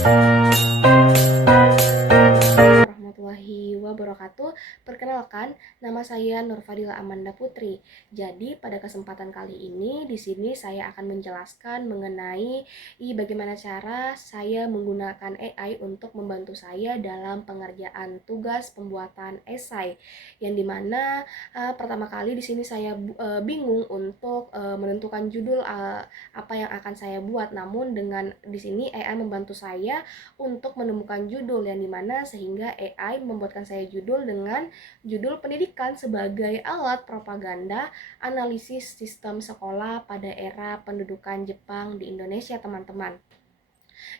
Warahmatullahi wabarakatuh. Perkenalkan, nama saya Nurfadila Amanda Putri. Jadi, pada kesempatan kali ini di sini saya akan menjelaskan mengenai bagaimana cara saya menggunakan AI untuk membantu saya dalam pengerjaan tugas pembuatan esai. Yang dimana pertama kali di sini saya bingung untuk menentukan judul apa yang akan saya buat. Namun dengan di sini AI membantu saya untuk menemukan judul yang dimana sehingga AI membuatkan saya judul dengan judul pendidikan sebagai alat propaganda analisis sistem sekolah pada era pendudukan Jepang di Indonesia, teman-teman.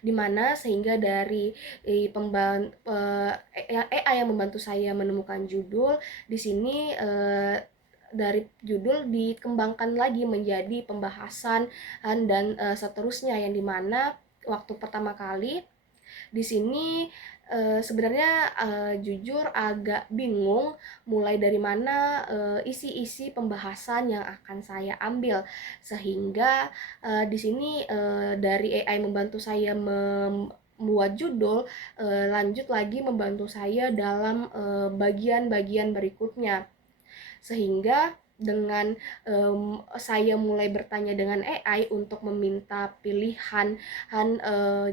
Dimana sehingga dari AI yang membantu saya menemukan judul di sini dari judul dikembangkan lagi menjadi pembahasan dan seterusnya, yang dimana waktu pertama kali di sini sebenarnya jujur agak bingung mulai dari mana isi-isi pembahasan yang akan saya ambil, sehingga di sini dari AI membantu saya membuat judul, lanjut lagi membantu saya dalam bagian-bagian berikutnya, sehingga dengan saya mulai bertanya dengan AI untuk meminta pilihan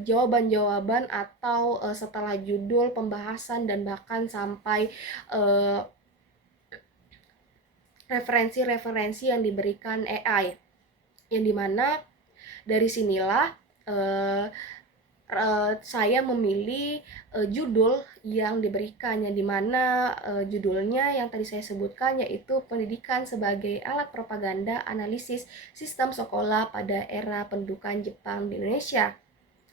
jawaban-jawaban atau setelah judul, pembahasan, dan bahkan sampai referensi-referensi yang diberikan AI, yang dimana dari sinilah saya memilih judul yang diberikan, yang dimana judulnya yang tadi saya sebutkan yaitu pendidikan sebagai alat propaganda analisis sistem sekolah pada era pendudukan Jepang di Indonesia,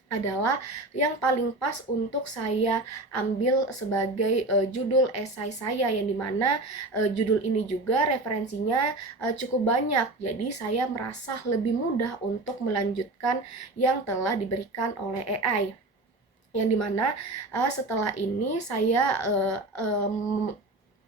adalah yang paling pas untuk saya ambil sebagai judul esai saya, yang dimana judul ini juga referensinya cukup banyak, jadi saya merasa lebih mudah untuk melanjutkan yang telah diberikan oleh AI, yang dimana setelah ini saya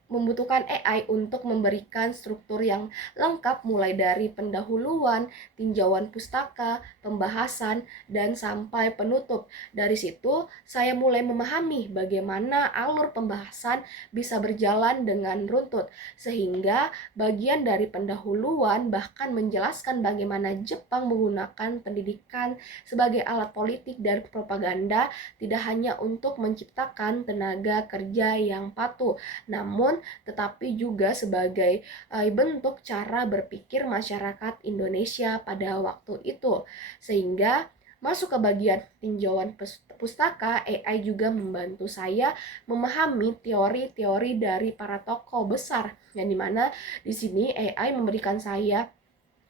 membutuhkan AI untuk memberikan struktur yang lengkap mulai dari pendahuluan, tinjauan pustaka, pembahasan, dan sampai penutup. Dari situ saya mulai memahami bagaimana alur pembahasan bisa berjalan dengan runtut, sehingga bagian dari pendahuluan bahkan menjelaskan bagaimana Jepang menggunakan pendidikan sebagai alat politik dan propaganda, tidak hanya untuk menciptakan tenaga kerja yang patuh, namun tetapi juga sebagai bentuk cara berpikir masyarakat Indonesia pada waktu itu. Sehingga masuk ke bagian tinjauan pustaka, AI juga membantu saya memahami teori-teori dari para tokoh besar, yang dimana di sini AI memberikan saya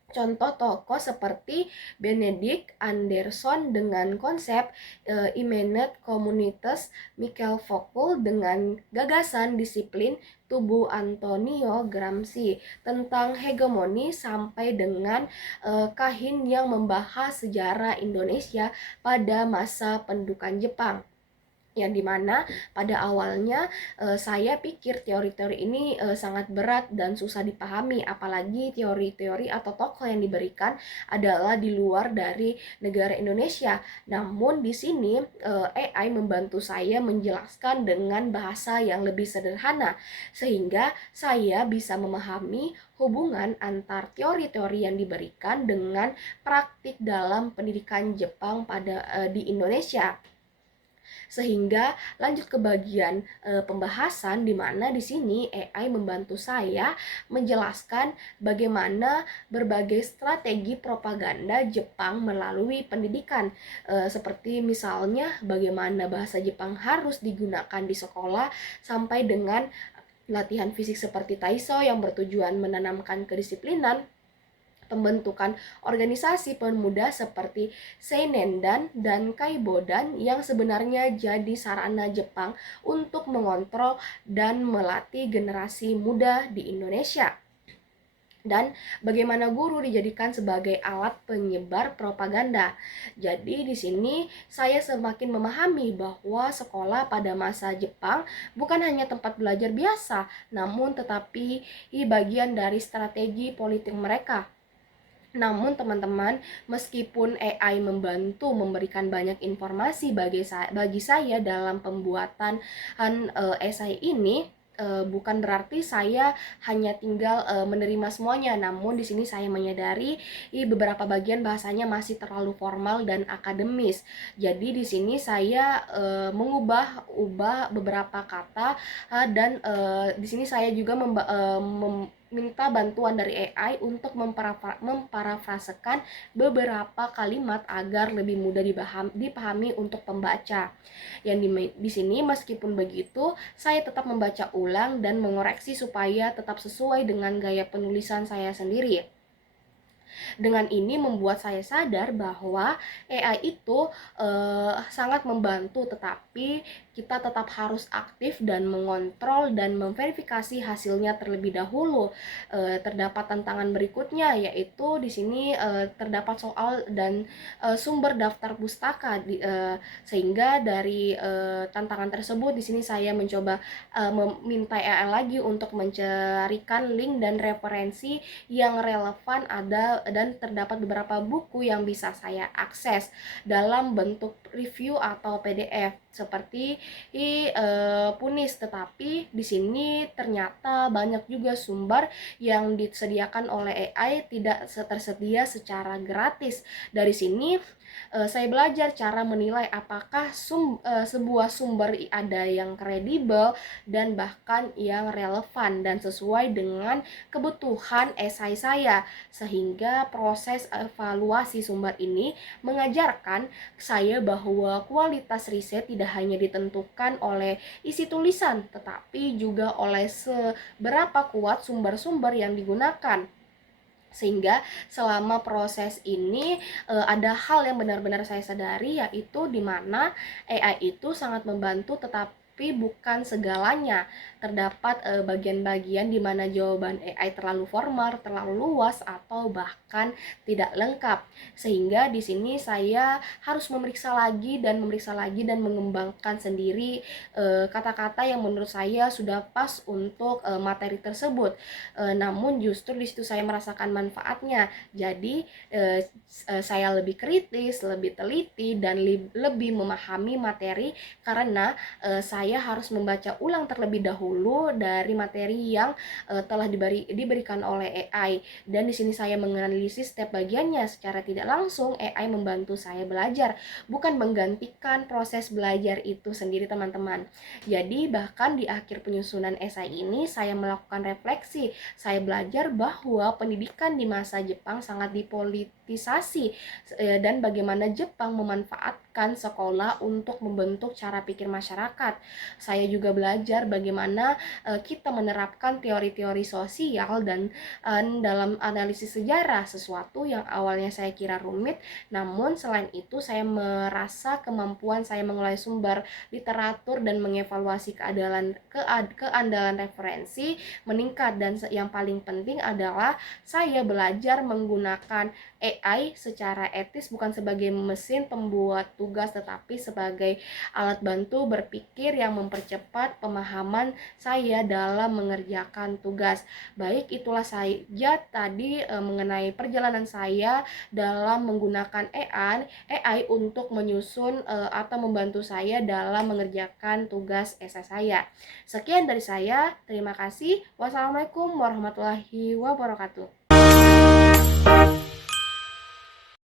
contoh tokoh seperti Benedict Anderson dengan konsep Immanent Communities, Michael Foucault dengan gagasan disiplin tubuh Antonio Gramsci tentang hegemoni, sampai dengan Kahin yang membahas sejarah Indonesia pada masa pendudukan Jepang, yang dimana pada awalnya saya pikir teori-teori ini sangat berat dan susah dipahami, apalagi teori-teori atau tokoh yang diberikan adalah di luar dari negara Indonesia. Namun di sini AI membantu saya menjelaskan dengan bahasa yang lebih sederhana, sehingga saya bisa memahami hubungan antar teori-teori yang diberikan dengan praktik dalam pendidikan Jepang pada di Indonesia. Sehingga lanjut ke bagian pembahasan, di mana di sini AI membantu saya menjelaskan bagaimana berbagai strategi propaganda Jepang melalui pendidikan, seperti misalnya bagaimana bahasa Jepang harus digunakan di sekolah, sampai dengan latihan fisik seperti Taiso yang bertujuan menanamkan kedisiplinan, pembentukan organisasi pemuda seperti Seinendan dan Kaibodan yang sebenarnya jadi sarana Jepang untuk mengontrol dan melatih generasi muda di Indonesia, dan bagaimana guru dijadikan sebagai alat penyebar propaganda. Jadi di sini saya semakin memahami bahwa sekolah pada masa Jepang bukan hanya tempat belajar biasa, namun tetapi bagian dari strategi politik mereka. Namun teman-teman, meskipun AI membantu memberikan banyak informasi bagi saya dalam pembuatan esai ini, bukan berarti saya hanya tinggal menerima semuanya. Namun di sini saya menyadari beberapa bagian bahasanya masih terlalu formal dan akademis. Jadi di sini saya mengubah beberapa kata, dan di sini saya juga minta bantuan dari AI untuk memparafrasekan beberapa kalimat agar lebih mudah dipahami untuk pembaca. Yang di sini meskipun begitu, saya tetap membaca ulang dan mengoreksi supaya tetap sesuai dengan gaya penulisan saya sendiri. Dengan ini membuat saya sadar bahwa AI itu sangat membantu, tetapi kita tetap harus aktif dan mengontrol dan memverifikasi hasilnya terlebih dahulu. Terdapat tantangan berikutnya, yaitu di sini terdapat soal dan sumber daftar pustaka, sehingga dari tantangan tersebut di sini saya mencoba meminta AI lagi untuk mencarikan link dan referensi yang relevan dan terdapat beberapa buku yang bisa saya akses dalam bentuk review atau PDF seperti Punis. Tetapi di sini ternyata banyak juga sumber yang disediakan oleh AI tidak tersedia secara gratis. Dari sini saya belajar cara menilai apakah sebuah sumber ada yang kredibel dan bahkan yang relevan dan sesuai dengan kebutuhan esai saya, sehingga proses evaluasi sumber ini mengajarkan saya bahwa kualitas riset tidak hanya ditentukan oleh isi tulisan, tetapi juga oleh seberapa kuat sumber-sumber yang digunakan. Sehingga selama proses ini ada hal yang benar-benar saya sadari, yaitu di mana AI itu sangat membantu tetapi bukan segalanya. Terdapat bagian-bagian di mana jawaban AI terlalu formal, terlalu luas, atau bahkan tidak lengkap. Sehingga di sini saya harus memeriksa lagi dan mengembangkan sendiri kata-kata yang menurut saya sudah pas untuk materi tersebut. Namun justru di situ saya merasakan manfaatnya. Jadi saya lebih kritis, lebih teliti, dan lebih memahami materi karena saya harus membaca ulang terlebih dahulu dari materi yang telah diberikan oleh AI. Dan di sini saya menganalisis setiap bagiannya secara tidak langsung. AI membantu saya belajar, bukan menggantikan proses belajar itu sendiri, teman-teman. Jadi bahkan di akhir penyusunan esai ini saya melakukan refleksi. Saya belajar bahwa pendidikan di masa Jepang sangat dipolitisasi dan bagaimana Jepang memanfaatkan sekolah untuk membentuk cara pikir masyarakat. Saya juga belajar bagaimana kita menerapkan teori-teori sosial dan dalam analisis sejarah, sesuatu yang awalnya saya kira rumit. Namun selain itu saya merasa kemampuan saya mengulas sumber literatur dan mengevaluasi keandalan referensi meningkat. Dan yang paling penting adalah saya belajar menggunakan AI secara etis, bukan sebagai mesin pembuat tugas tetapi sebagai alat bantu berpikir yang mempercepat pemahaman saya dalam mengerjakan tugas. Baik, itulah saja tadi mengenai perjalanan saya dalam menggunakan AI untuk menyusun atau membantu saya dalam mengerjakan tugas esai saya. Sekian dari saya, terima kasih. Wassalamualaikum warahmatullahi wabarakatuh.